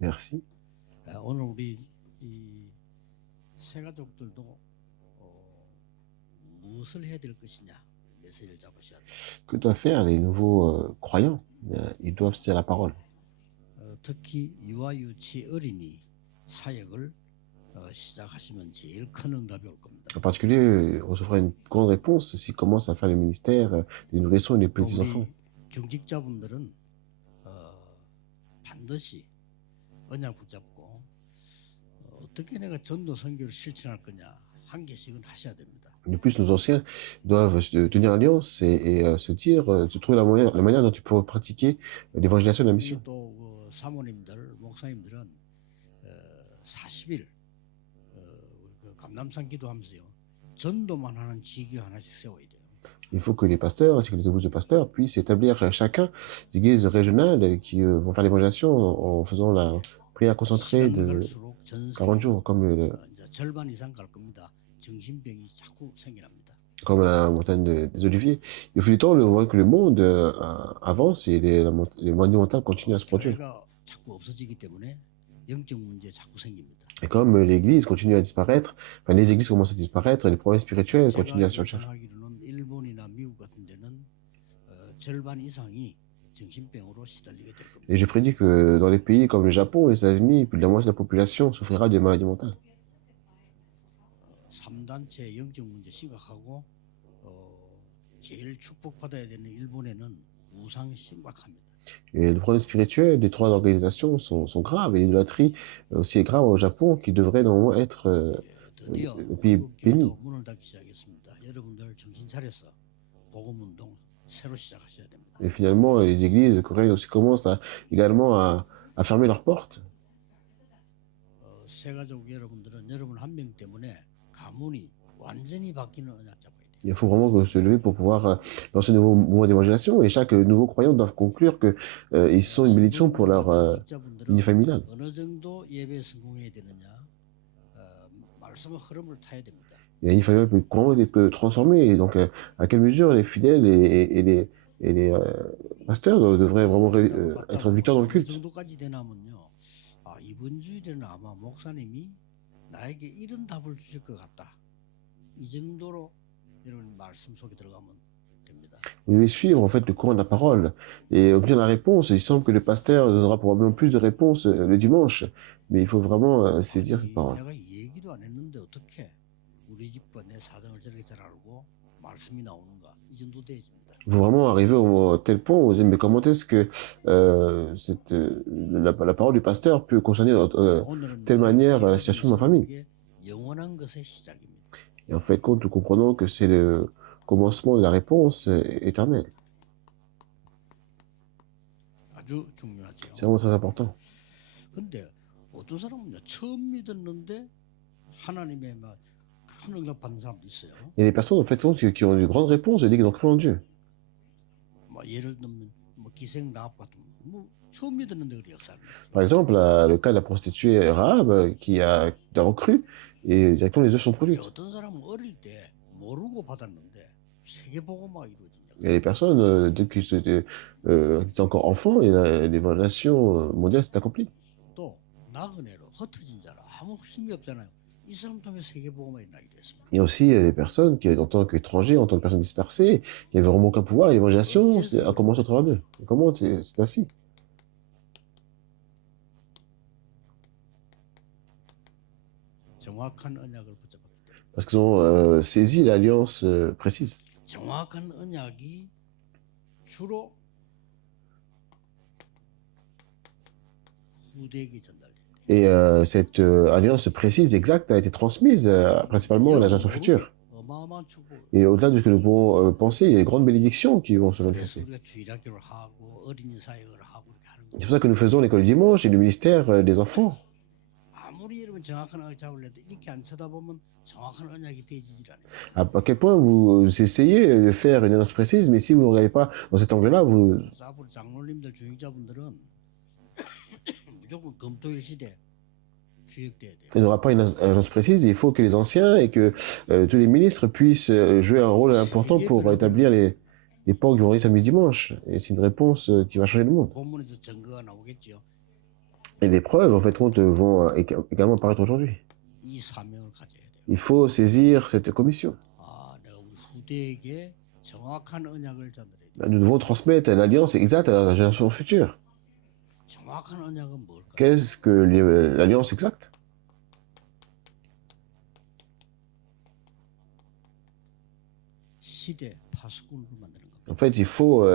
Merci. 오늘 우리 이 새가족들도 무엇을 해야 될 것이냐 메시지를 잡으셔야 돼요. Que doivent faire les nouveaux croyants? Ils doivent se dire la parole. 특히 유아유치 어린이 사역을 시작하시면 제일 큰 응답이 올 겁니다. En particulier, on recevra une grande réponse s'ils commencent à faire le ministère des nourrissons et des petits enfants. 중직자분들은 반드시 언약 붙잡고 어떻게 내가 전도 선교를 실천할 거냐 한 개씩은 하셔야 됩니다. De plus, nos anciens doivent tenir alliance et se dire, se trouver la manière dont tu peux pratiquer l'évangélisation de la mission. 또 사모님들, 목사님들은 40일 감남산 기도하면서요 전도만 하는 지교 하나씩 세워야 돼요. Il faut que les pasteurs ainsi que les épouses de pasteurs puissent établir chacun des églises régionales qui vont faire l'évangélisation en faisant la prière concentrée de 40 jours, 절반 이상 갈 겁니다. 정신병이 자꾸 생기랍니다. Comme la montagne des Oliviers. Et au fil du temps, on voit que le monde avance et les maladies mentales continuent à se produire. 자꾸 없어지기 때문에 영적 문제 자꾸 생깁니다. Et comme l'Église continue à disparaître, enfin, les églises commencent à disparaître, les problèmes spirituels continuent à surgir. 일본이나 미국 같은 데는 절반 이상이 정신병으로 시달리게 될 겁니다. Et je prédis que dans les pays comme le Japon et les États-Unis, plus de la moitié de la population souffrira de maladies mentales. 3단체 영적 문제 심각하고 제일 축복받아야 되는 일본에는 우상 심각합니다. Et le problème spirituel des trois organisations sont graves, et l'idolâtrie aussi est grave au Japon, qui devrait normalement être le pays béni. Et finalement, les églises coréennes aussi commencent également à fermer leurs portes. Il faut vraiment se lever pour pouvoir lancer un nouveau mouvement d'évangélisation, et chaque nouveau croyant doit conclure qu'ils sont une bénédiction pour leur lignée familiale. Et la lignée familiale peut vraiment être transformée, et donc à quelle mesure les fidèles et les pasteurs devraient vraiment être victoires dans le culte. Vous devez suivre en fait le courant de la parole et obtenir la réponse. Il semble que le pasteur donnera probablement plus de réponses le dimanche, mais il faut vraiment saisir cette parole. Il faut vraiment arriver au tel point où vous dites, mais comment est-ce que la parole du pasteur peut concerner de telle manière la situation de ma famille? Et en fait, nous comprenons que c'est le commencement de la réponse éternelle. C'est vraiment très important. Il y a des personnes en fait qui ont une grande réponse et disent qu'ils ont cru en Dieu. Par exemple, le cas de la prostituée arabe qui a cru et directement les œufs sont produits. Il y a des personnes qui étaient encore enfants et l'évaluation mondiale s'est accomplie. Il y a aussi des personnes qui, en tant qu'étrangers, en tant que personnes dispersées, qui n'avaient vraiment aucun pouvoir, et l'évangélisation a commencé au travers d'eux. Comment c'est ainsi? Parce qu'ils ont saisi l'alliance précise. Et cette alliance précise, exacte, a été transmise principalement à la génération future. Et au-delà de ce que nous pouvons penser, il y a des grandes bénédictions qui vont se manifester. C'est pour ça que nous faisons l'école du dimanche et le ministère des enfants. À quel point vous essayez de faire une annonce précise, mais si vous ne regardez pas dans cet angle-là, vous... Il n'y aura pas une annonce précise. Il faut que les anciens et que tous les ministres puissent jouer un rôle important pour établir les portes du vendredi, samedi, dimanche. Et c'est une réponse qui va changer le monde. Et des preuves, en fait, compte, vont également apparaître aujourd'hui. 이 사명을 가져야 돼요. Il faut saisir cette commission. 내가 우리 후대에게 정확한 언약을 전달해야 돼요. Nous devons transmettre l'alliance exacte à la génération future. 정확한 언약은 뭘까? Qu'est-ce que l'alliance exacte? 시대 파수꾼으로 만드는 겁니다. En fait, il faut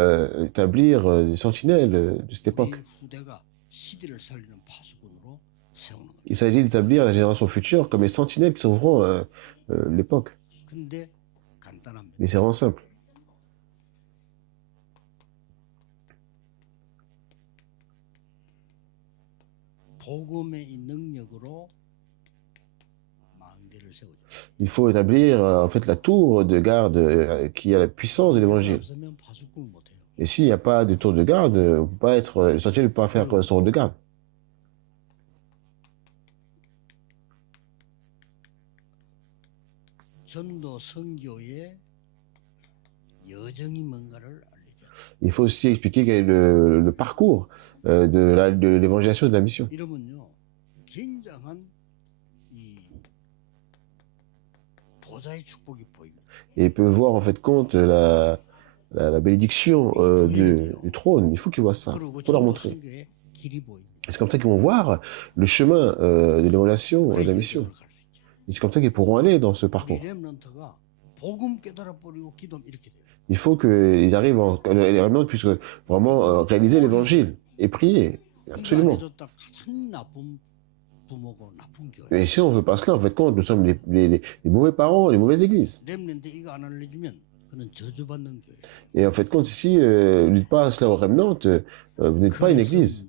établir des sentinelles de cette époque. 우리 후대가 시대를 살리는 파수꾼으로 세우는 거예요. Il s'agit d'établir la génération future comme les sentinelles qui sauveront l'époque. 근데 간단합니다. Mais c'est vraiment simple. 복음의 이 능력으로 망대를 세우죠. Il faut établir en fait la tour de garde qui a la puissance de l'évangile. 없으면 파수꾼을 못해요. Et s'il n'y a pas de tour de garde, on peut pas être, le sentinelle ne peut pas faire son rôle de garde. 전도 선교의 여정이 뭔가를 알리죠. Il faut aussi expliquer quel est le parcours de l'évangélisation et de la mission. 이러면요, 굉장한 이 보좌의 축복이 보입니다. Et il peut voir en fait compte la bénédiction du trône. Il faut qu'ils voient ça. 그리고 Il faut leur 전도 montrer. 선교의 길이 보입니다. C'est comme ça qu'ils vont voir le chemin de l'évangélisation et de la mission. 갈수 있죠. Et c'est comme ça qu'ils pourront aller dans ce parcours. 우리 렘넌트가 복음 깨달아 버리고 기도하면 이렇게 돼요. Il faut qu'ils arrivent, les remnants puissent vraiment réaliser l'évangile et prier. Absolument. 이거 안 해줬다 가장 나쁜 부모고 나쁜 교회. Et si on ne veut pas cela, en fait, compte, nous sommes les mauvais parents, les mauvaises églises. 렘넌트 이거 안 알려주면 그는 저주받는 교회. Et en fait, compte, si vous ne dites pas cela aux remnants, vous n'êtes pas une église.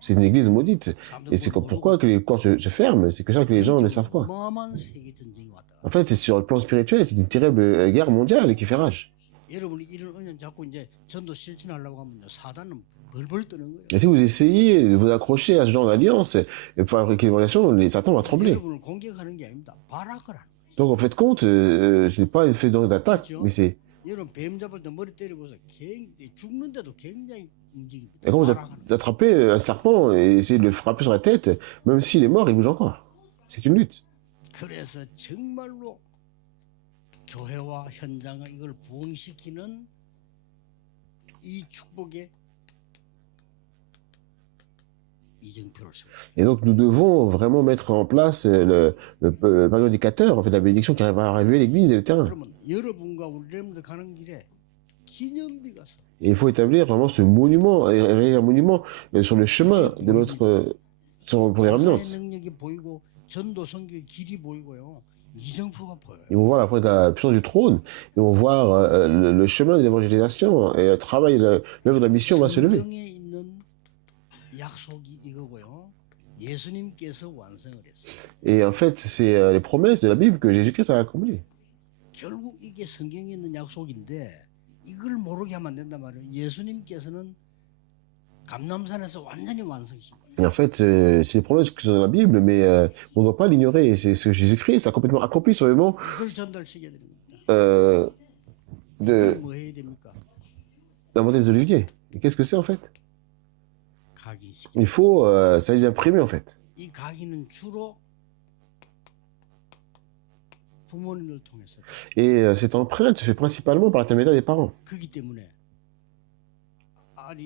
C'est une église maudite. Et c'est pourquoi que les corps se ferment. C'est que ça que les gens ne savent pas. 어마어마한 세계 전쟁이 왔다. En fait, c'est sur le plan spirituel, c'est une terrible guerre mondiale qui fait rage. 여러분이 이런 언약 잡고 이제 전도 실천하려고 하면요, 사단은 벌벌 뜨는 거예요. Et si vous essayez de vous accrocher à ce genre d'alliance et pour fabriquer une relation, les Satan va trembler. 여러분을 공격하는 게 아닙니다. 발악을 하는 거예요. Donc en fait, compte, ce n'est pas un fait d'attaque, mais c'est... 여러분 뱀 잡을 때 머리 때려보세요. 굉장히 죽는데도 굉장히 움직입니다. Et quand vous 발악하는 거예요. attrapez un serpent et essayez de le frapper sur la tête, même s'il est mort, il bouge encore. C'est une lutte. 그래서 정말로 교회와 현장을 이걸 부흥시키는 이 축복의 이정표를 세워요. Et donc nous devons vraiment mettre en place le panneau indicateur, en fait, la bénédiction qui va arriver à l'église et le terrain. 그러면 여러분과 우리 렘들 가는 길에 기념비가 서. Et il faut établir vraiment ce monument, un monument sur le chemin de notre, pour les remnants. 목사의 능력이 보이고 전도 선교의 길이 보이고요. 이정표가 보여요. Ils vont voir la fois de la puissance du trône, ils vont voir le chemin de l'évangélisation et le travail, l'œuvre de la mission va se lever. 성경에 있는 약속이 이거고요. 예수님께서 완성을 했어요. Et en fait, c'est les promesses de la Bible que Jésus-Christ a accomplies. 결국 이게 성경에 있는 약속인데 이걸 모르게 하면 안 된단 말이에요. 예수님께서는 감람산에서 완전히 완성이신 거예요. Et en fait, c'est les promesses qui sont dans la Bible, mais on ne doit pas l'ignorer. Et c'est ce que Jésus-Christ a complètement accompli sur le moment 이걸 전달시켜야 됩니다. de 뭐 해야 됩니까? la montée des Oliviers. Et qu'est-ce que c'est en fait? 각인식. Il faut, ça les imprimer en fait. 이 각인은 주로 부모님을 통해서. Et cette empreinte se fait principalement par l'intermédiaire des parents. 그렇기 때문에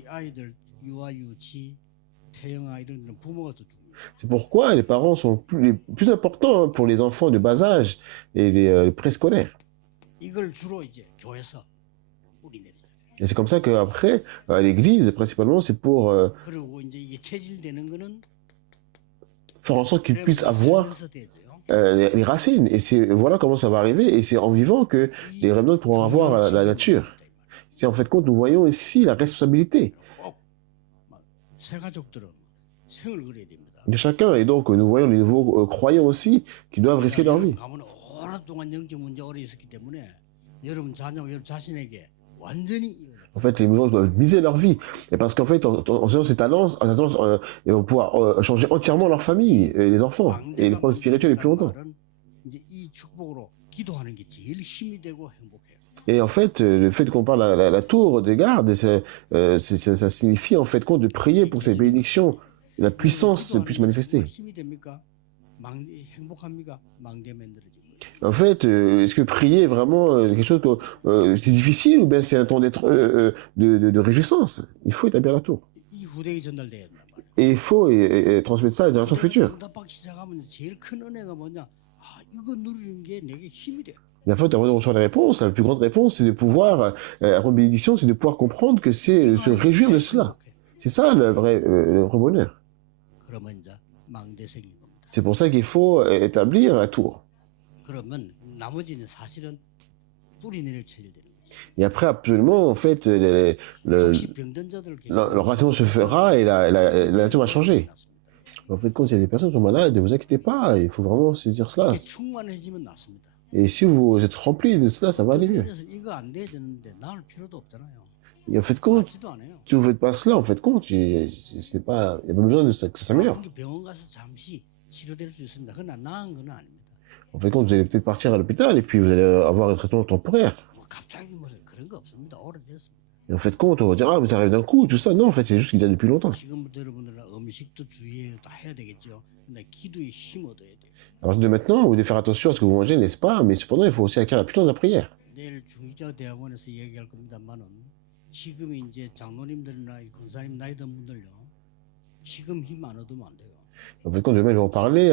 아이들 유아 유치 태영아 이런 데는 부모가 더 중요해요. C'est pourquoi les parents sont plus importants hein, pour les enfants de bas âge et les préscolaires. 이걸 주로 이제 교회에서 뿌리 내리죠. Et c'est comme ça qu'après, à l'église, principalement, c'est pour 그리고 이제 이게 체질되는 거는 faire en sorte qu'ils puissent avoir 살면서 되죠. les racines. Et c'est voilà comment ça va arriver. Et c'est en vivant que les remnants pourront avoir la nature. C'est en fait compte, nous voyons ici la responsabilité 새 가족들은 생을 그려야 됩니다. de chacun. Et donc, nous voyons les nouveaux croyants aussi qui doivent risquer leur vie. 가문에 오랫동안 영적 문제 오래 있었기 때문에 여러분 자녀, 여러분 자신에게 완전히 En fait, les nouveaux doivent miser leur vie. Et parce qu'en fait, en faisant ces talents, ils vont pouvoir changer entièrement leur famille, et les enfants, et les problèmes spirituels les plus longtemps. 이제 이 축복으로 기도하는 게 제일 힘이 되고 행복해요. Et en fait, le fait qu'on parle la tour de garde, ça signifie en fait compte de prier pour cette bénédiction la 여러분 puissance 기도하는 puisse 게 manifester. 정말 힘이 됩니까? 행복합니까? 망대 만들어지고. En fait, est-ce que prier est vraiment quelque chose que c'est difficile ou bien c'est un temps d'être de réjouissance? Il faut établir la tour. 이 후대에 전달돼야 된단 말이에요. Et il faut transmettre ça à la génération future. 응답받기 시작하면 제일 큰 은혜가 뭐냐? 아, 이거 누리는 게 내게 힘이 돼요. Mais en fait, avant de recevoir la réponse, la plus grande réponse, c'est de pouvoir, avoir une bénédiction, c'est de pouvoir comprendre que c'est se réjouir de cela. C'est ça le vrai bonheur. 그러면 이제 망대 생긴 겁니다. C'est pour ça qu'il faut établir la tour. 그러면 나머지는 사실은 뿌리 내릴 처리를 되는 거죠. Et après, absolument, en fait, 혹시 병든 자들 l'enracinement se fera et la nature va changer. En fait, quand il y a des personnes qui sont malades, ne vous inquiétez pas, il faut vraiment saisir cela. 이렇게 충만해지면 낫습니다. Et si vous êtes rempli de cela, ça va aller mieux. 그래서 이거 안 되는데 나을 필요도 없잖아요. Et en fait, compte, 낫지도 않아요. si vous ne faites pas cela, en fait, compte, il n'y a pas besoin de ça, que ça s'améliore. 아픈 게 병원 가서 잠시 치료될 수 있습니다. 그러나 나은 건 아닙니다. En fait, compte, vous allez peut-être partir à l'hôpital et puis vous allez avoir un traitement temporaire. 뭐 갑자기 무슨 그런 거 없습니다. 오래됐습니다. Et en fait, compte, on va dire, ah, mais ça arrive d'un coup, tout ça. Non, en fait, c'est juste qu'il y a depuis longtemps. 지금부터 여러분들은 음식도 주의해야 다 해야 되겠죠. 근데 기도에 힘 얻어야 돼요. À partir de maintenant, vous devez faire attention à ce que vous mangez, n'est-ce pas? Mais cependant, il faut aussi acquérir la puissance de la prière. 내일 중기자 대학원에서 얘기할 겁니다만은 지금 이제 장로님들이나 권사님 나이 든 분들요. 지금 힘 안 얻으면 안 돼요. En fait, quand demain, je vais en parler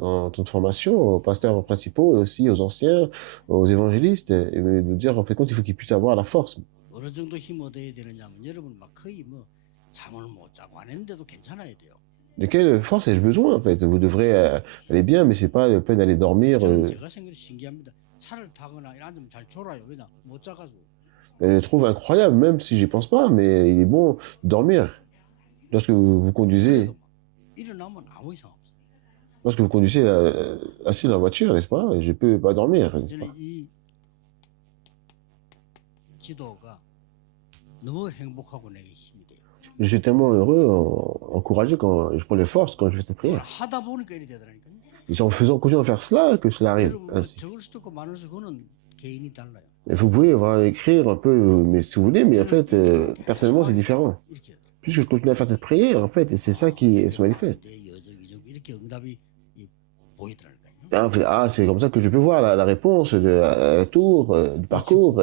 dans toute formation, aux pasteurs principaux et aussi aux anciens, aux évangélistes, et nous dire, en fait, compte, il faut qu'ils puissent avoir la force. 어느 정도 힘 얻어야 되느냐면 여러분 막 거의 뭐 잠을 못 자고 안 했는데도 괜찮아야 돼요. De quelle force ai-je besoin, en fait? Vous devrez aller bien, mais c'est pas la peine d'aller dormir. 저는 제가 생각이 신기합니다. 차를 타거나 앉으면 잘 졸아요. 왜냐 못 자가지고. Je le trouve incroyable, même si j'y pense pas, mais il est bon de dormir. Lorsque vous conduisez, 일어나면 아무 이상 없어요. lorsque vous conduisez assis dans la voiture, n'est-ce pas? Je peux pas dormir, n'est-ce pas? 저는 이 기도가 너무 행복하고 내게 힘이 돼요. Je suis tellement heureux, encouragé quand je prends les forces quand je fais cette prière. 하다 보니까 이렇게 되더라니까요. Et c'est en faisant, continuant à faire cela que cela arrive 여러분 뭐 ainsi. 적을 수도 있고 많을 수도 있고 그거는 개인이 달라요. Et vous pouvez voilà, écrire un peu, mais si vous voulez, mais en fait, personnellement, c'est différent. 이렇게 해요. Puisque je continue à faire cette prière, en fait, et c'est ça qui se manifeste. 내 여정이정 이렇게 응답이 보이더라니까요. En fait, c'est comme ça que je peux voir la réponse de la tour, du parcours,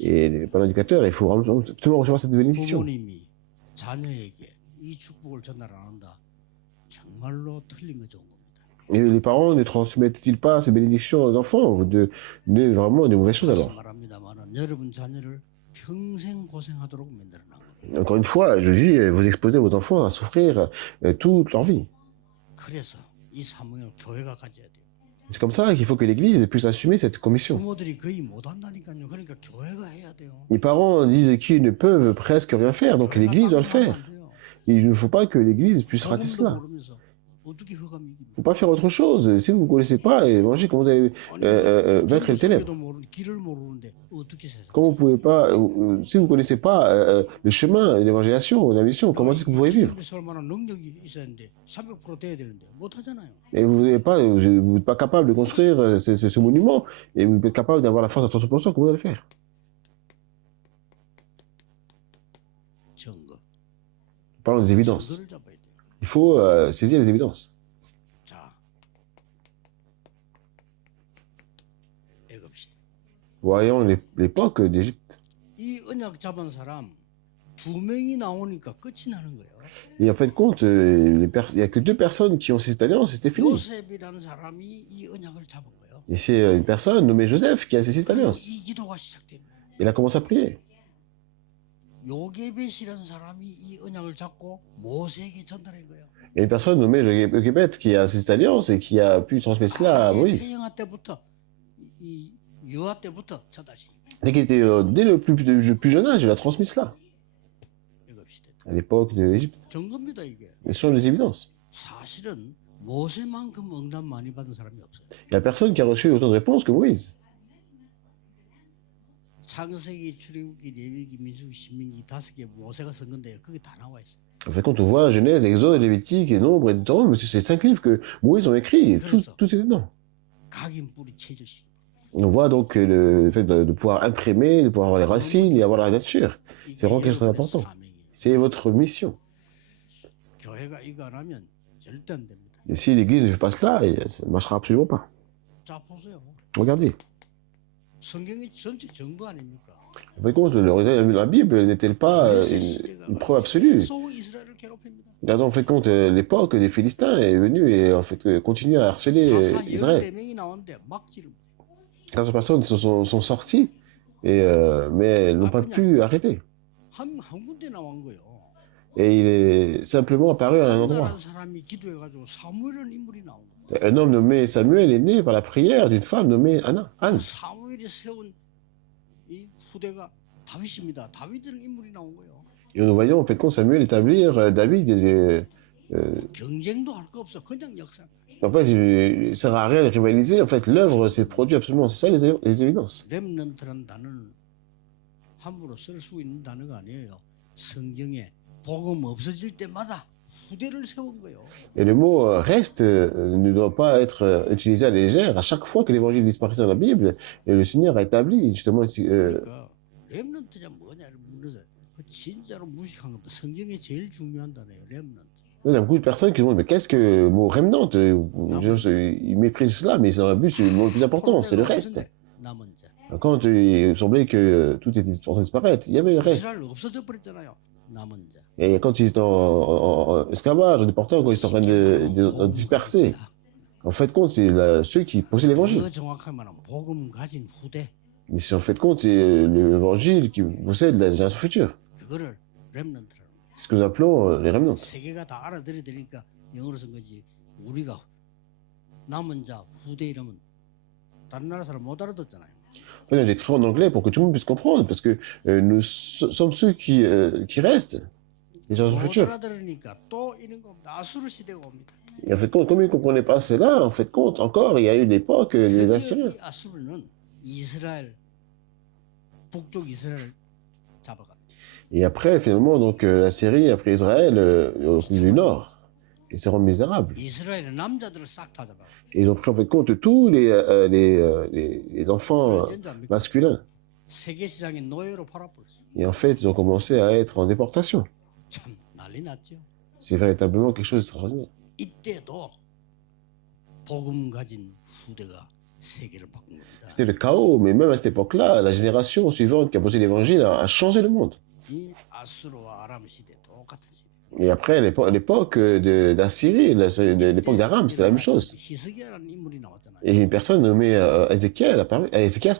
et par l'indicateur, il faut absolument recevoir cette bénédiction. 부모님이 자녀에게 이 축복을 전달 안 한다. 정말로 틀린 거 좋은 겁니다. Et les parents ne transmettent-ils pas ces bénédictions aux enfants? Vous donnez vraiment des mauvaises choses 다시 alors. 말합니다만은 여러분 자녀를 평생 고생하도록 만들어 놔. Encore une fois, je dis, vous exposez vos enfants à souffrir toute leur vie. 그래서 이 사명을 교회가 가져야 돼요. C'est comme ça qu'il faut que l'Église puisse assumer cette commission. 부모들이 거의 못 한다니까요. 그러니까 교회가 해야 돼요. Les parents disent qu'ils ne peuvent presque rien faire, donc l'Église doit le faire. Il ne faut pas que l'Église puisse rater cela. 모르면서 어떻게 흑암이 Il ne 이깁니까? faut pas faire autre chose. Si vous ne connaissez pas l'évangile, comment vous allez vaincre les ténèbres? 길을 모르는데 어떻게 세상? Comment vous pouvez pas, si vous ne connaissez pas le chemin, l'évangélisation, la mission, comment est-ce que vous pouvez vivre? 얼마나 능력이 있어야 되는데 300% 돼야 되는데 못 하잖아요. Et vous n'êtes pas capable de construire ce monument, et vous êtes capable d'avoir la force à 300%, comment vous allez le faire? 증거. Parlons des évidences. 증거를 잡아야 돼요. Il faut saisir les évidences. 자, 애굽시대. Voyons l'époque d'Égypte. 이 언약 잡은 사람 2명이 나오니까 끝이 나는 거예요. Et en fait, compte, il n'y a que 2 personnes qui ont cette alliance, et c'était fini. 요셉이라는 사람이 이 언약을 잡은 거예요. Et c'est une personne nommée Joseph qui a saisi cette alliance. 이 기도가 시작된 거예요. Il a commencé à prier. 요게벳이라는 사람이 이 언약을 잡고 모세에게 전달한 거예요. Il y a une personne nommée Jochebed qui a saisi cette alliance et qui a pu transmettre cela à Moïse. 태영아 때부터 이 유아 때부터 전달시. Dès qu'il était dès le plus jeune âge, il a transmis cela 애굽시대. à l'époque de l'Égypte. 증거입니다 이게. Et ce sont les évidences. 사실은 모세만큼 응답 많이 받은 사람이 없어요. Il n'y a personne qui a reçu autant de réponses que Moïse. 창세기, 출애굽기, 레위기, 민수기, 신명기 5개 모세가 쓴 건데 그게 다 나와 있어요. En fait, quand on voit Genèse, Exode, Lévitique, et Nombre et Deutéronome, c'est ces 5 livres que Moïse ont écrits, tout est dedans. 각인 뿌리 체질식. On voit donc le fait de pouvoir imprimer, de pouvoir avoir les racines et avoir la nature. C'est vraiment quelque chose d'important. C'est votre mission. 교회가 이거 안 하면 절대 안 됩니다. Et si l'Église ne fait pas cela, ça ne marchera absolument pas. 자 보세요. Regardez. 성경이 전체 정부 아닙니까? En fait, compte, la Bible n'est-elle pas une preuve absolue? 계속 이스라엘을 괴롭힙니다. Regardons, en fait, compte, l'époque des Philistins est venue et en fait continue à harceler 사사 Israël. 14명이 나오는데 막 지릅니다. 15 personnes sont sorties, mais elles n'ont pas pu arrêter. 한 군데 나온 거예요. Et il est simplement apparu à un endroit. 한나라는 사람이 기도해가지고 사무엘이라는 인물이 나온 거예요. Un homme nommé Samuel est né par la prière d'une femme nommée Anne. 사무엘이 세운 이 후대가 다윗입니다. 다윗이라는 인물이 나온 거예요. Et nous voyons en fait compte Samuel établir David. 경쟁도 할 거 없어. 그냥 역사. En fait, il ne sert à rien de rivaliser. En fait, l'œuvre s'est produite absolument. C'est ça les évidences. 렘넌트라는 단어는 함부로 쓸 수 있는 단어가 아니에요. 성경에 복음 없어질 때마다 후대를 세운 거예요. Et le mot reste ne doit pas être utilisé à la légère. À chaque fois que l'évangile disparaît dans la Bible, et le Seigneur a établi justement. 그러니까 렘넌트가 뭐냐를 물어서 진짜로 무식한 것도 성경에 제일 중요한 단어예요. 렘넌트. Il y a beaucoup de personnes qui demandent mais qu'est-ce que le mot remnant? Ils méprisent cela, mais dans le but, c'est le mot le plus important, c'est le reste. 남은 자. Quand il semblait que tout était en train de disparaître, il y avait le reste. 이스라엘 없어져 버렸잖아요. 남은 자. Et quand ils étaient en esclavage, en déportation, quand ils étaient en train de disperser, en fait compte, c'est ceux qui possèdent l'évangile. 더 정확하게 말하면 복음 가진 후대. Mais si en fait compte, c'est l'évangile qui possède la génération future. 그거를 렘넌트라고. C'est ce que nous appelons les remnants. 세계가 다 알아들어야 되니까 영어로 쓴 거지. 우리가 남은 자 후대 이러면 다른 나라 사람 못 알아듣잖아요. On a écrit en anglais pour que tout le monde puisse comprendre, parce que nous sommes ceux qui restent, les générations 못 futures. 알아들으니까 또 이런 거 아수르 시대가 옵니다. Et en fait compte, comme ils ne comprenaient pas cela, en fait compte, encore, il y a eu l'époque des Assyriens. 이 아수르는 이스라엘 북쪽 이스라엘 잡아갑니다. Et après, finalement, donc, la Syrie a pris Israël du nord. Et c'est rendu misérable. 이스라엘의 남자들을 싹 다 잡아. Et ils ont pris en fait compte tous les enfants masculins. 세계 시장의 노예로 팔아버렸어. Et en fait, ils ont commencé à être en déportation. 참 난리 났죠. C'est véritablement quelque chose d'extraordinaire. 이때도 복음 가진 후대가 세계를 바꾼 겁니다. C'était le chaos, mais même à cette époque-là, la génération suivante qui a posé l'évangile a changé le monde. 이 아수르와 아람 시대 똑같은 시대. Et après, l'époque d'Assyrie, l'époque d'Aram, c'était la même chose. 히스기야라는 인물이 나왔잖아요. Et une personne nommée Ézéchias,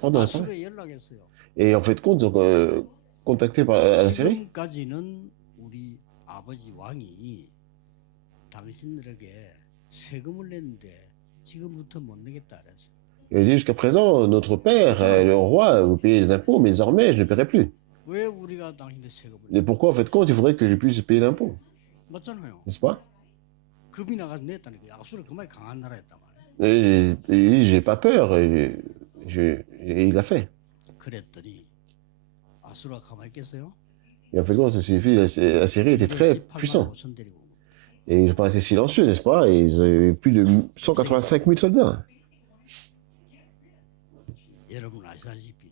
pardon, apparu. 아수르에 연락했어요. Et en fait, compte, ils ont contacté par la Syrie. 지금까지는 우리 아버지 왕이 당신들에게 세금을 냈는데 지금부터 못 내겠다 그랬어. Il dit jusqu'à présent, notre père, le roi, vous payez les impôts, mais désormais, je ne paierai plus. 왜 우리가 당신들 세금을? Et pourquoi, en fait, compte, il faudrait que je puisse payer l'impôt, 맞잖아요. n'est-ce pas? 급이 나가서 냈다니까. 아수르 그만이 강한 나라였단 말이에요. Et il dit, j'ai pas peur, et il l'a fait. 그랬더니 아수르가 가만히 있겠어요? Et en fait, compte, ça signifie la Syrie était très 18만 puissant. 5천 데리고 온 거예요. Et ils paraissaient silencieux, n'est-ce pas? Et ils ont eu plus de 185 000 soldats. 여러분 아시다시피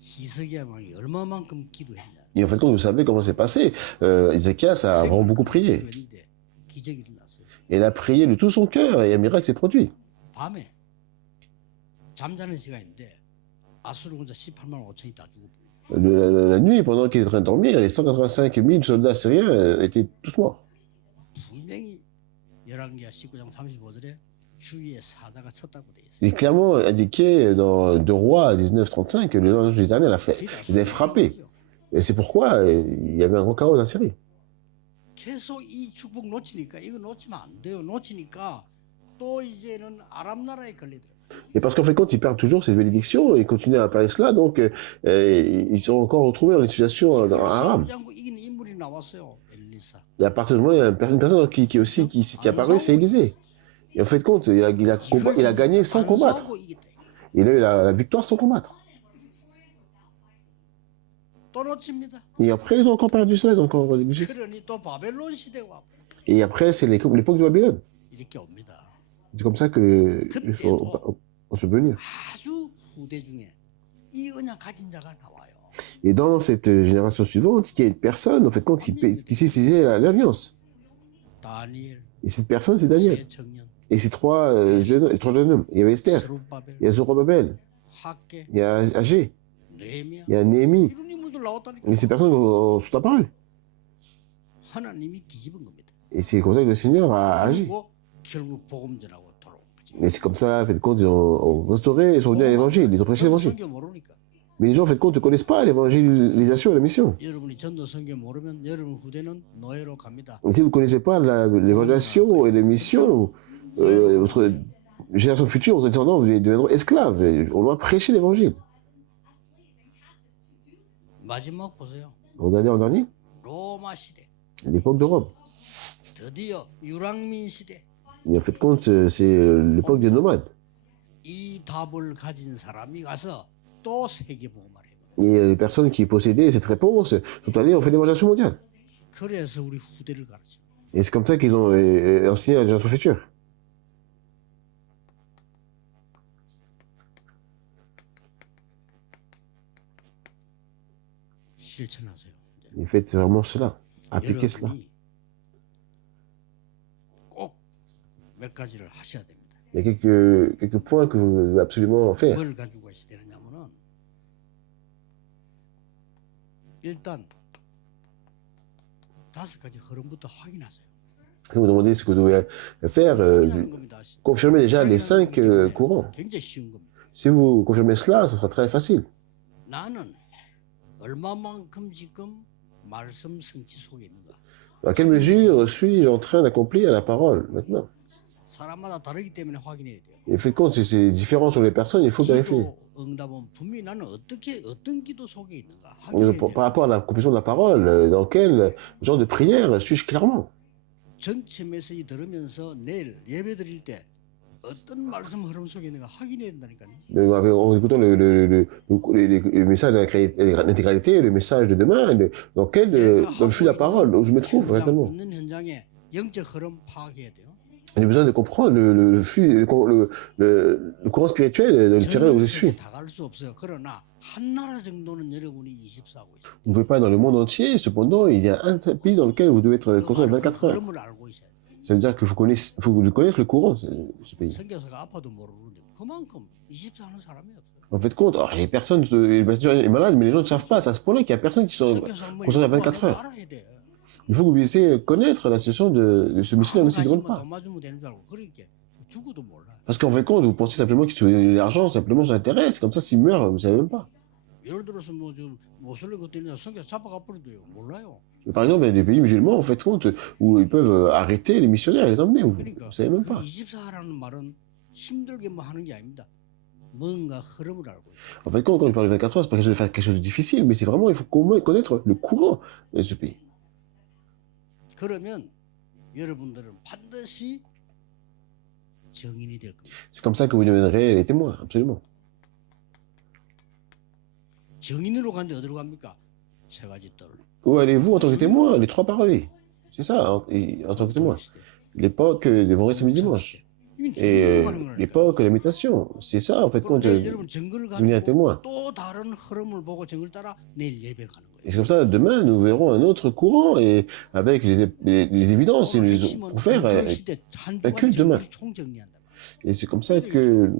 히스기야 왕이 얼마만큼 기도했냐? Et en fait, vous savez comment c'est passé. Ézéchias a vraiment beaucoup prié. 기도했는데 기적이 일어났어요. Et il a prié de tout son cœur, et un miracle s'est produit. 밤에 잠자는 시간인데 아수르 혼자 18만 5천이 다 죽어. La nuit, pendant qu'il était en train de dormir, les 185 000 soldats syriens étaient tous morts. 분명히 열왕기하 19장 35절에 주위에 사자가 쳤다고 돼 있어요. Il est clairement indiqué dans 2 Rois 19:35 que le ange de l'Éternel a fait. Ils avaient frappé. Et c'est pourquoi il y avait un grand chaos en Syrie. 계속 이 축복 놓치니까 이거 놓치면 안 돼요. 놓치니까 또 이제는 아람 나라에 걸리더라고요. Et parce qu'en fait, quand ils perdent toujours cette bénédiction et continuent à parler cela, donc ils sont encore retrouvés dans une situation en Aram. 싸우지 않고 이기는 인물이 나왔어요. 엘리사. Et à partir du moment où il y a une personne qui est apparue, c'est Élisée. Et en fait, compte, il a gagné sans combattre. 싸우고 이겼다. Il a eu la victoire sans combattre. 또 놓칩니다. Et après, ils ont encore perdu ça, ils ont encore négligé ça. 그러니 또 바벨론 시대가 와. Et après, c'est l'époque de Babylone. 이렇게 옵니다. C'est comme ça qu'il faut se venir. 아주 후대 중에 이 언약 가진 자가 나와요. Et dans cette génération suivante, il y a une personne, en fait, qui sait saisir l'alliance. 다니엘, Et cette personne, c'est Daniel. 세 청년, Et ces trois jeunes hommes. Il y avait Esther, 스룹바벨, il y a Zorobabel, 학계, il y a Agé, 느헤미야 il y a Néhémie. 이런 인물들 나왔다니까. Et ces personnes sont apparues. 하나님이 뒤집은 겁니다. Et c'est comme ça que le Seigneur a agi. 그리고 결국 복음 전하고 돌아온 거지. Et c'est comme ça, en fait, compte, ils ont restauré, ils sont venus à l'évangile, ils ont prêché l'évangile. 성경 모르니까. Mais les gens, en fait, compte, ne connaissent pas l'évangélisation et la mission. 여러분이 전도 성경 모르면 여러분 후대는 노예로 갑니다. Et si vous ne connaissez pas l'évangélisation et la mission, votre génération future, votre descendants, vous deviendront esclaves. On doit prêcher l'évangile. 마지막 보세요. Regardez en dernier, 로마 시대. l'époque de Rome. 드디어 유랑민 시대. Et en fait, compte, c'est l'époque des nomades. 이 답을 가진 사람이 가서 또 세계 복음을 해요. Et les personnes qui possédaient cette réponse sont allées en fait l'évangélisation mondiale. 그래서 우리 후대를 가르쳐. Et c'est comme ça qu'ils ont enseigné à la génération future. 실천하세요. Et faites vraiment cela. Appliquez cela. 여러분이 꼭 몇 가지를 하셔야 됩니다. Il y a quelques points que vous devez absolument faire. 뭘 가지고 가셔야 되느냐면은 일단 5가지 흐름부터 확인하세요. Si vous demandez ce que vous devez faire, 확인하는 겁니다. confirmez déjà les 5 courants. 굉장히 쉬운 겁니다. Si vous confirmez cela, ça sera très facile. 나는 얼마만큼 지금 말씀 성취 속에 있는가? Dans quelle mesure suis-je en train d'accomplir la parole maintenant? 사람마다 다르기 때문에 확인해야 돼요. Et faites compte, si c'est différent sur les personnes, il faut vérifier. 기도 응답은 분명히 나는 어떤 기도 속에 있는가 Et 확인해야 돼요. par rapport à la complétion de la parole, dans quel genre de prière suis-je clairement? 전체 메시지 들으면서 내일 예배 드릴 때 어떤 말씀 흐름 속에 있는가 확인해야 된다니까요. En écoutant le message de l'intégralité, le message de demain, dans quel flux la parole, où je me trouve vraiment. 있는 현장에 영적 흐름 파악해야 돼요. J'ai besoin de comprendre le flux, le courant spirituel dans le terrain où je suis. 다갈 수 없어요. 그러나 한 나라 정도는 여러분이 24하고 있어요. Vous ne pouvez pas dans le monde entier, cependant, il y a un pays dans lequel vous devez être conscient 24 heures. 흐름을 알고 있어야 돼요. Ça veut dire qu'il faut connaître le courant de ce pays. 선교사가 아파도 모르는데 그만큼 24하는 사람이 없어요. En fait, compte, les personnes, les personnes sont malades, mais les gens ne savent pas. C'est à ce point-là qu'il y a personne qui sont conscients à 24 heures. 알아야 돼. Il faut que vous puissiez connaître la situation de ce monsieur-là, même s'il ne demande pas. 돈 맞으면 되는 줄 알고 그러니까 죽어도 몰라. Parce qu'en fait, compte, vous pensez simplement qu'il se donne l'argent, simplement son intérêt. C'est comme ça, s'il meurt, vous ne savez même pas. 예를 들어서 뭐좀 모슬림 것들이나 선교 잡아가 버려도요. 몰라요. Mais par exemple, il y a des pays musulmans, en fait, compte, où ils peuvent arrêter les missionnaires et les emmener. Vous 그러니까 ne savez même pas. 24라는 말은 힘들게만 하는 게 아닙니다. 뭔가 흐름을 알고 있어요. En fait, quand je parle de 24 heures, c'est pas quelque chose de faire quelque chose de difficile, mais c'est vraiment, il faut connaître le courant de ce pays. 그러면 여러분들은 반드시 증인이 될 겁니다. C'est comme ça que vous deviendrez les témoins, absolument. 증인으로 가는데 어디로 갑니까? 세 가지 뜰. Où allez-vous en tant que témoin? Les trois parvis. C'est ça, en tant que témoin. L'époque des vendredis, samedi, dimanche. Et l'époque de l'imitation. C'est ça, en fait, quand 여러분 증거를 devenir un 가지고 témoin. 또 다른 흐름을 보고 증거를 따라 내일 예배 가는 거예요. Et c'est comme ça, demain, nous verrons un autre courant et avec les évidences pour faire un culte demain. Et c'est comme ça que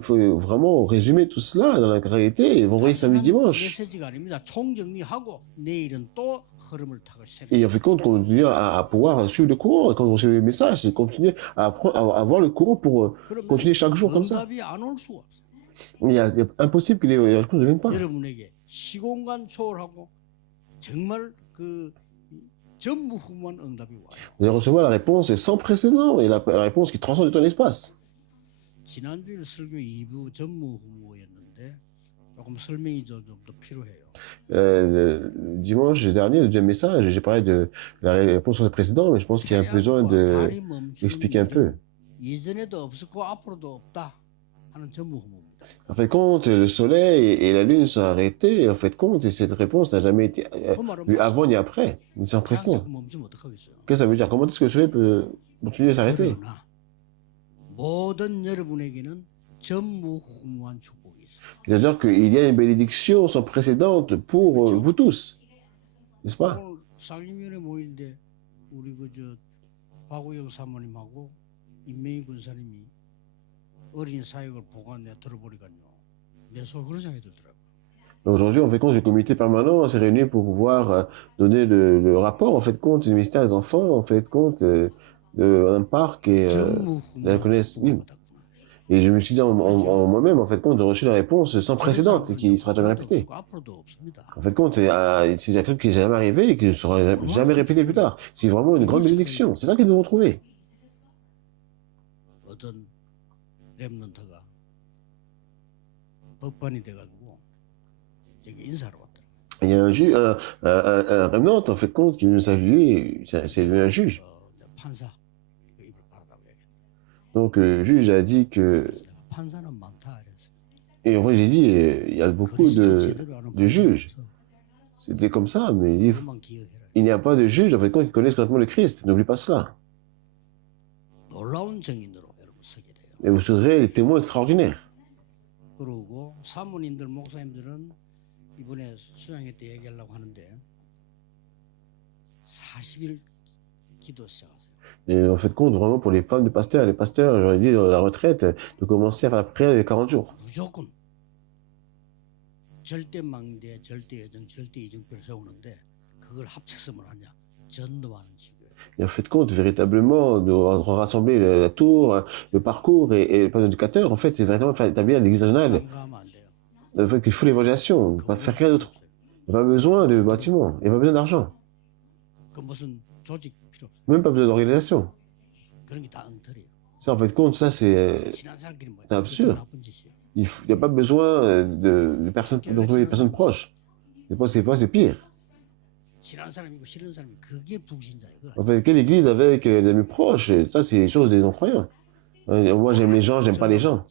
faut vraiment résumer tout cela dans la réalité, vendredi, samedi, dimanche. 메시지가 아닙니다. 총정리하고 내일은 또 흐름을 타고 Et en fait, compte, continuer à pouvoir suivre le courant. Et quand on reçoit le message, c'est continuer à avoir le courant pour continuer chaque jour comme ça. 응답이 안 올 수가 없어요. Il est impossible que les réponses ne viennent pas. 여러분에게 시공간 초월하고 정말 그 전무후무한 응답이 와요. Vous allez recevoir la réponse sans précédent et la réponse qui transcende le temps et l'espace. 지난주일 설교 2부 전무후무였는데 조금 설명이 좀 더 필요해요. Le dimanche dernier, le deuxième message, j'ai parlé de la réponse sur le précédent, mais je pense qu'il y a besoin d'expliquer un peu. 예전에도 없었고 앞으로도 없다 하는 전무후무입니다. En fait, compte, le soleil et la lune sont arrêtés. En fait, compte, et cette réponse n'a jamais été vue avant ni après, ni sans précédent. 멈추면 어떡하겠어요? Qu'est-ce que ça veut dire? Comment est-ce que le soleil peut continuer à s'arrêter? 그러나 모든 여러분에게는 전무후무한 축복이 있어요. C'est-à-dire qu'il y a une bénédiction sans précédent pour vous tous, n'est-ce pas? 오늘 상임위원회 모이는데 우리 그저 박우영 사모님하고 임명희 군사님이 어린 사역을 보고 내가 들어보니까요. 내 소리 그런 생각이 들더라고요. Aujourd'hui, en fait, compte, le comité permanent s'est réuni pour pouvoir donner le rapport, en fait, compte du ministère des Enfants, en fait, compte de Mme Park et de la connaissance. Et je me suis dit en moi-même, en fait, compte, de reçu la réponse sans précédent et qui ne sera jamais répétée. En fait, compte, c'est un truc qui n'est jamais arrivé et qui ne sera jamais répété plus tard. C'est vraiment une grande bénédiction. C'est ça que nous devons trouver. 어떤 렘넌트가 법관이 돼가지고 저기 인사하러 왔더라고요. Il y a un remnant, en fait, compte, qui nous saluait, c'est un juge. 판사 그 입을 바라다고 얘기했어요. Donc, le juge a dit que, 판사는 많다 그랬어요. et en vrai, j'ai dit, il y a beaucoup de juges. C'était comme ça, mais il dit, 그만 기억해라. il n'y a pas de juges, en fait, qui connaissent correctement le Christ. N'oublie pas cela. 놀라운 증인으로 여러분 서게 돼요. Et vous serez des témoins extraordinaires. 그러고 사모님들 목사님들은 이번에 수양회 때 얘기하려고 하는데 40일 기도 시작하세요. Et en fait, compte vraiment pour les femmes de pasteurs, les pasteurs, j'aurais dit dans la retraite, de commencer à faire la prière les 40 jours. 무조건 절대 망대, 절대 예정, 절대 이정표를 세우는데 그걸 합쳐서 뭘 하냐? 전도하는 지교예요. Et en fait, compte véritablement de rassembler la tour, le parcours et le plan d'éducateur. En fait, c'est véritablement faire établir l'église régionale. 가면 안 돼요. En fait, il faut l'évaluation, pas faire rien d'autre. Il n'y a pas besoin de bâtiments, il n'y a pas besoin d'argent, 그 무슨 조직 필요 없어요. même pas besoin d'organisation. 그런 게 다 엉터리예요. Ça, en fait, compte, ça, c'est 친한 사람끼리 뭐 absurde. 나쁜 짓이에요. Il n'y a pas besoin de personnes, d'envoyer des personnes proches. C'est pas, c'est pire. 친한 사람이고 싫은 사람이 그게 불신자예요. En fait, quelle église avec des amis proches, ça, c'est les choses des non-croyants. Moi, j'aime les gens, j'aime pas les gens.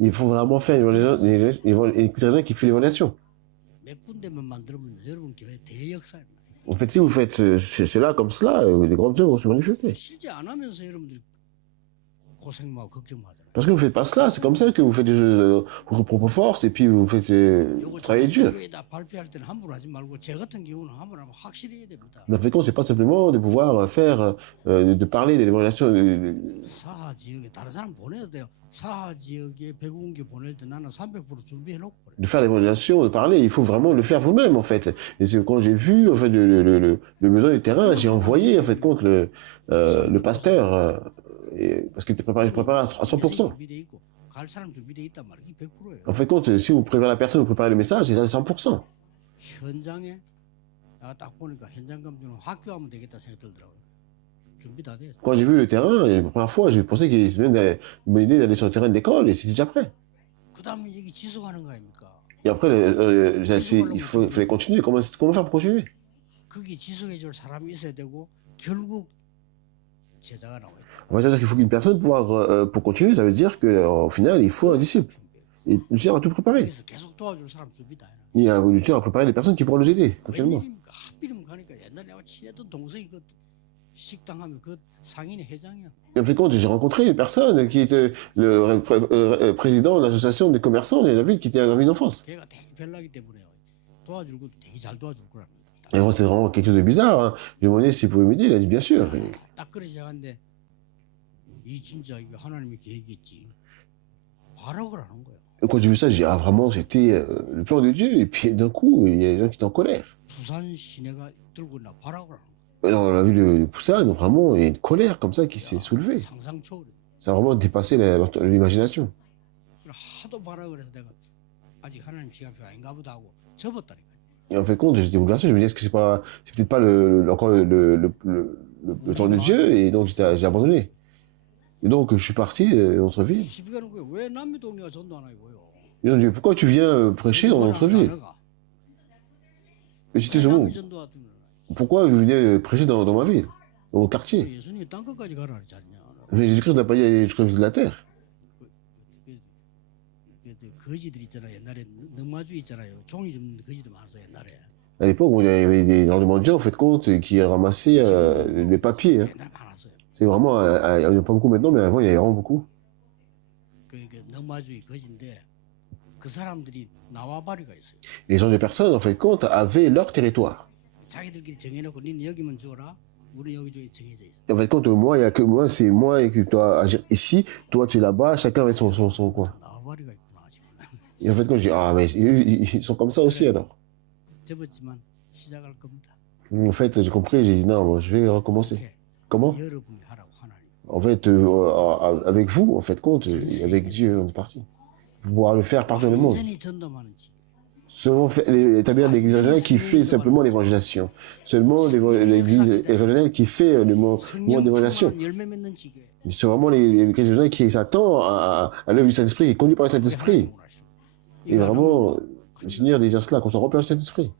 Il faut vraiment faire une église qui fait l'évaluation. 몇 군데만 만들면 여러분 교회 대역사입니다. En fait, si vous faites cela comme cela, les grandes œuvres vont se manifester. 실제 안 하면서 여러분들이 고생하고 걱정하잖아요. Parce que vous ne faites pas cela, c'est comme ça que vous faites des jeux de vos propres forces et puis vous faites travailler dur. 교회에다 발표할 때는 함부로 하지 말고 제 같은 경우는 함부로 하면 확실히 해야 됩니다. La fréquence, c'est pas simplement de pouvoir faire, de parler de l'évaluation. 사하 지역에 다른 사람 보내도 돼요. 사하 지역에 배구공기 보낼 때 나는 300% 준비해 놓고 그래요. De faire l'évaluation, de parler, il faut vraiment le faire vous-même en fait. Et c'est quand j'ai vu en fait le besoin du terrain, j'ai envoyé en fait contre le pasteur parce qu'il était préparé à 100%. 준비돼 있고 갈 사람 준비돼 있단 말이에요. 이게 100%예요. En fait, compte, si vous préparez la personne, vous préparez le message, c'est à 100%. 현장에 딱 보니까 현장 감독은 학교하면 되겠다 생각 들더라고요. 준비 다 돼. Quand j'ai vu le terrain, la première fois, j'ai pensé qu'il y avait une bonne idée d'aller sur le terrain de l'école et c'était déjà prêt. 그다음에 이게 지속하는 거 아닙니까? Et après, il fallait continuer. Comment faire pour continuer? 거기 지속해 줄 사람이 있어야 되고 결국 제자가 나와요. On va dire qu'il faut qu'une personne pour continuer, ça veut dire qu'au final, il faut un disciple. Et le Seigneur a tout préparé. 그래서 계속 도와줄 사람 준비 다 해놔. Il a le Seigneur a préparé les personnes qui pourront nous aider, actuellement. 웬일입니까? 하필이면 가니까 옛날에 내가 친했던 동생이 그 식당 하면 그 상인의 회장이야. Et en fait, compte, j'ai rencontré une personne qui était le président de l'association des commerçants de la ville qui était un ami d'enfance. 걔가 되게 별나기 때문에 도와줄 것도 되게 잘 도와줄 거랍니다. Et moi, c'est vraiment quelque chose de bizarre. Hein. Je lui ai demandé s'il pouvait m'aider. Il a dit bien sûr. Et 딱 그래 시작한데 이 진짜 이거 하나님의 계획이겠지. 바라고 하는 거예요. quand j'ai vu ça, j'ai dit ah vraiment c'était le plan de Dieu. Et puis d'un coup, il y a des gens qui étaient en colère. 부산 시내가 들고 나 바라고 하는 Et dans la ville de Poussin, donc vraiment, il y a une colère comme ça qui s'est soulevée. 거예요. 상상 초월해. Ça a vraiment dépassé l'imagination. 하도 바라고 그래서 내가 아직 하나님 시간표 아닌가 보다 하고 접었다니까. Et en fait, compte, j'étais bouleversé. Je me dis est-ce que c'est peut-être pas encore le temps de Dieu. Et donc j'ai abandonné. Et donc je suis parti de notre ville. 시비 가는 거예요. 왜 남의 동네가 전도 안 하고요? Ils ont dit pourquoi tu viens prêcher dans notre ville? Et c'était ce mot. Pourquoi vous venez prêcher dans ma ville, dans mon quartier? 예수님이 땅 끝까지 가라 그러지 않냐? Mais Jésus-Christ n'a pas dit aller jusqu'au bout de la terre. 거지들 있잖아요. 옛날에 능마주의 있잖아요. 종이 줍는 거지들 많았어 옛날에. À l'époque, il y avait des gens de mendiants, en fait, compte, qui ramassaient les papiers. Hein. 옛날에 많았어요. C'est vraiment, il n'y en a pas beaucoup maintenant, mais avant, il y en avait vraiment beaucoup. 그 능마주의 거지인데 그 사람들이 나와바리가 있어요. Les gens de personnes, en fait, compte, avaient leur territoire. 자기들끼리 정해놓고 니는 여기만 주어라. 우리 여기저기 정해져 있어. En fait, compte, moi, il n'y a que moi, c'est moi et que toi agir ici, toi tu es là-bas, chacun avec son coin. 나와버리가 있구나 지금. Et en fait, quand je dis, ah, mais ils sont comme ça aussi alors. 접었지만 시작할 겁니다. En fait, j'ai compris, j'ai dit, non, moi, je vais recommencer. 이렇게 Comment? 여러분이 하라고 하나님. En fait, avec vous, en fait, compte, avec Dieu, on est parti. Pour pouvoir le faire partout dans le monde. 완전히 전도하는 지. Seulement établir l'église régionale qui fait simplement l'évangélisation. Seulement l'église régionale qui fait le mot d'évangélisation. 성령 열매 맺는 지교회. C'est vraiment l'église régionale qui s'attend à l'œuvre du Saint-Esprit, qui est conduite par le Saint-Esprit. Et vraiment, le Seigneur désire cela, qu'on soit rempli par le Saint-Esprit.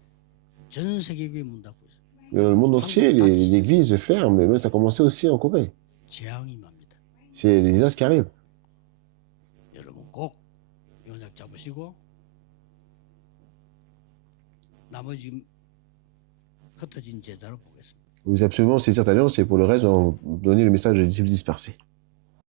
전 세계 교회 문 닫고 있어. Dans le monde entier, les églises ferment, mais même ça a commencé aussi en Corée. 재앙이 납니다. C'est les désastres qui arrivent. 여러분 꼭 연약 잡으시고 나머지 흩어진 제자로 보겠습니다. Vous absolument saisir cette alliance et pour le reste, on donner le message des disciples dispersés.